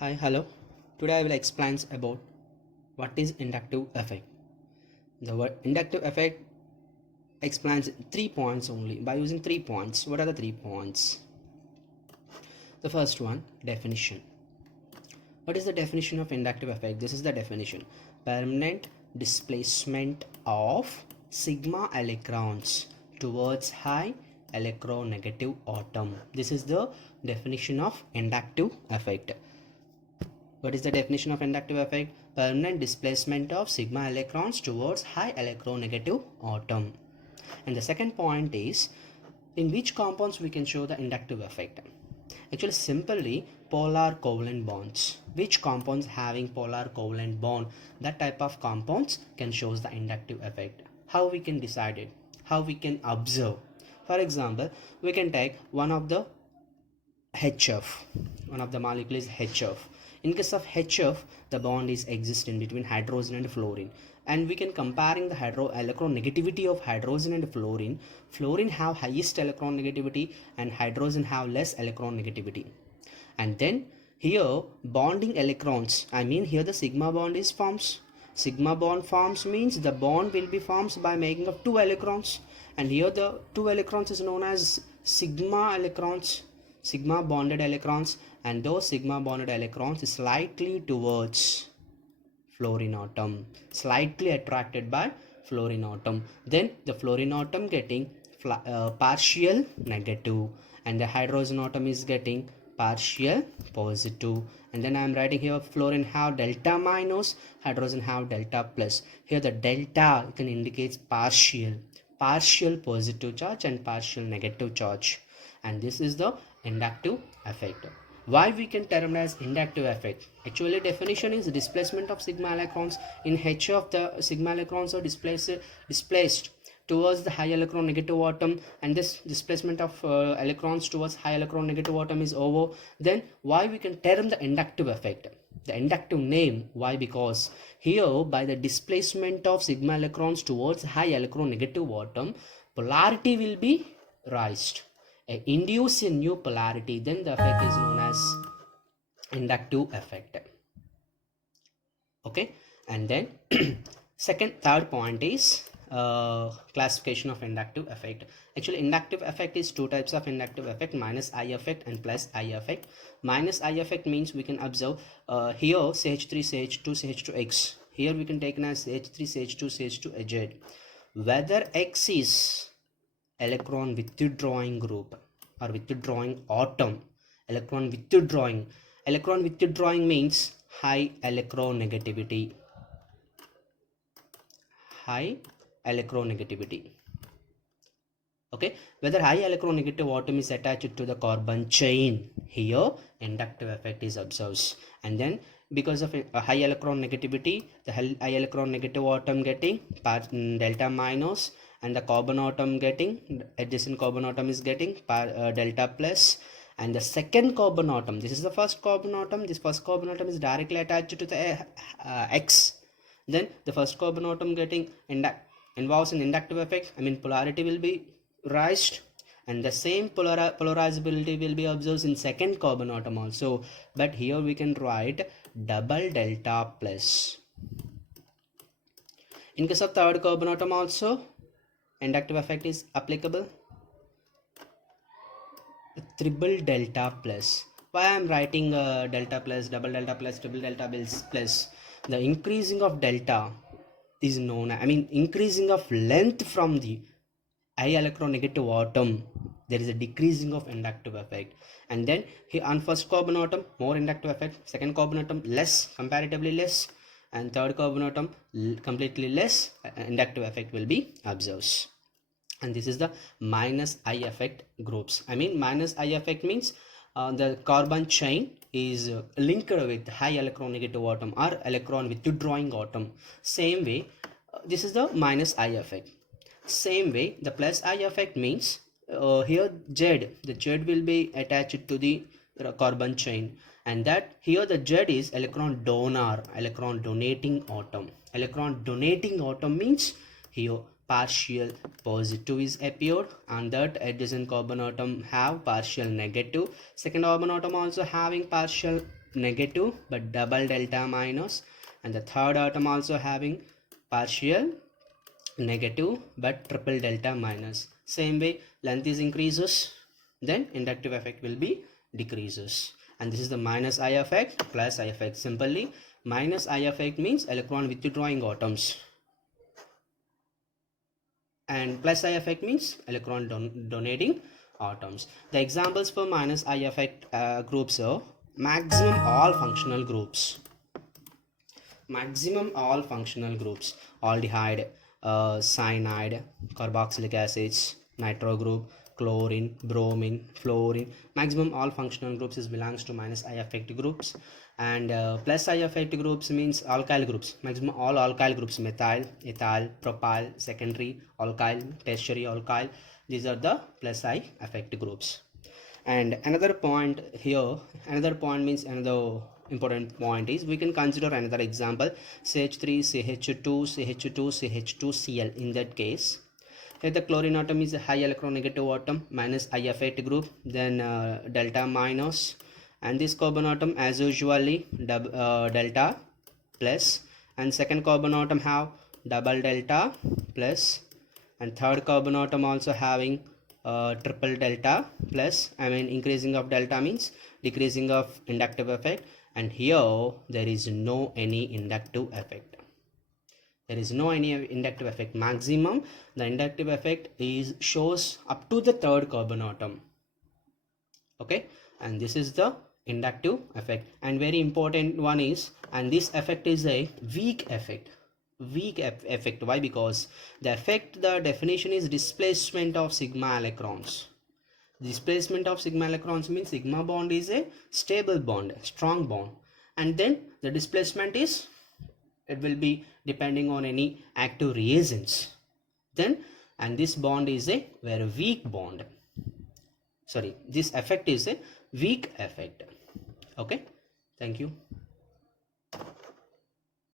Hi, hello. Today I will explain about what is inductive effect. The word inductive effect explains 3 points only by using 3 points. What are the 3 points? The first one, definition. What is the definition of inductive effect? This is the definition. Permanent displacement of sigma electrons towards high electronegative atom. This is the definition of inductive effect. What is the definition of inductive effect? Permanent displacement of sigma electrons towards high electronegative atom. And the second point is, in which compounds we can show the inductive effect? Actually, simply polar covalent bonds. Which compounds having polar covalent bond? That type of compounds can show the inductive effect. How we can decide it? How we can observe? For example, we can take one of the HF. One of the molecule is HF. In case of HF, the bond is existing between hydrogen and fluorine, and we can comparing the electronegativity of hydrogen and fluorine. Fluorine have highest electronegativity and hydrogen have less electronegativity. And then here bonding electrons, I mean here the sigma bond is forms. Sigma bond forms means the bond will be formed by making of 2 electrons, and here the 2 electrons is known as sigma electrons, sigma bonded electrons, and those sigma bonded electrons is slightly towards fluorine atom, slightly attracted by fluorine atom. Then the fluorine atom getting partial negative, and the hydrogen atom is getting partial positive. And then I am writing here fluorine have delta minus, hydrogen have delta plus. Here the delta can indicate partial positive charge and partial negative charge, and this is the inductive effect. Why we can term as inductive effect? Actually, definition is displacement of sigma electrons. In H of the sigma electrons are displaced towards the high electron negative atom, and this displacement of electrons towards high electron negative atom is over. Then why we can term the inductive effect? The inductive name, why? Because here by the displacement of sigma electrons towards high electron negative atom, polarity will be raised, induce a new polarity, then the effect is known as inductive effect. Okay, and then third point is classification of inductive effect. Actually, inductive effect is two types of inductive effect: minus I effect and plus I effect. Minus I effect means we can observe here CH3 CH2 CH2X. Here we can take as CH3 CH2 CH2 Z. Whether X is electron withdrawing group or withdrawing atom, electron withdrawing means high electronegativity, okay. Whether high electronegative atom is attached to the carbon chain, here inductive effect is observed. And then because of a high electronegativity, the high electronegative atom getting delta minus, and the carbon atom getting, adjacent carbon atom is getting delta plus. And the second carbon atom, this is the first carbon atom, this first carbon atom is directly attached to the X. Then the first carbon atom getting involves an inductive effect, I mean polarity will be raised, and the same polarizability will be observed in second carbon atom also, but here we can write double delta plus. In case of third carbon atom also inductive effect is applicable, triple delta plus. Why I am writing delta plus, double delta plus, triple delta plus? The increasing of delta is known, I mean increasing of length from the high electronegative atom, there is a decreasing of inductive effect. And then here on first carbon atom more inductive effect, second carbon atom less, comparatively less, and third carbon atom completely less, inductive effect will be observed. And this is the minus I effect groups. I mean minus I effect means the carbon chain is linked with high electronegative atom or electron withdrawing atom. Same way, this is the minus I effect. Same way, the plus I effect means here Z, the Z will be attached to the carbon chain, and that here the Z is electron donor, electron donating atom. Electron donating atom means here partial positive is appeared, and that adjacent carbon atom have partial negative. Second carbon atom also having partial negative but double delta minus, and the third atom also having partial negative but triple delta minus. Same way, length is increases, then inductive effect will be decreases. And this is the minus I effect plus I effect. Simply, minus I effect means electron withdrawing atoms, and plus I effect means electron donating atoms. The examples for minus I effect groups are maximum all functional groups, aldehyde, cyanide, carboxylic acids, nitro group, chlorine, bromine, fluorine. Maximum all functional groups is belongs to minus I effect groups, and plus I effect groups means alkyl groups. Maximum all alkyl groups, methyl, ethyl, propyl, secondary alkyl, tertiary alkyl. These are the plus I effect groups. And another point here, another point means another important point is we can consider another example, CH3 CH2 CH2 CH2Cl. In that case, here the chlorine atom is a high electronegative atom, minus I effect group, then delta minus, and this carbon atom as usually delta plus, and second carbon atom have double delta plus, and third carbon atom also having triple delta plus. I mean, increasing of delta means decreasing of inductive effect, and here there is no any inductive effect. Maximum the inductive effect is shows up to the third carbon atom. Okay, and this is the inductive effect. And very important one is, and this effect is a weak effect. Why? Because the effect, the definition is displacement of sigma electrons. Displacement of sigma electrons means sigma bond is a stable bond, strong bond, and then the displacement is, it will be depending on any active reagents. Then, and this bond is a very weak bond. Sorry, this effect is a weak effect. Okay, thank you.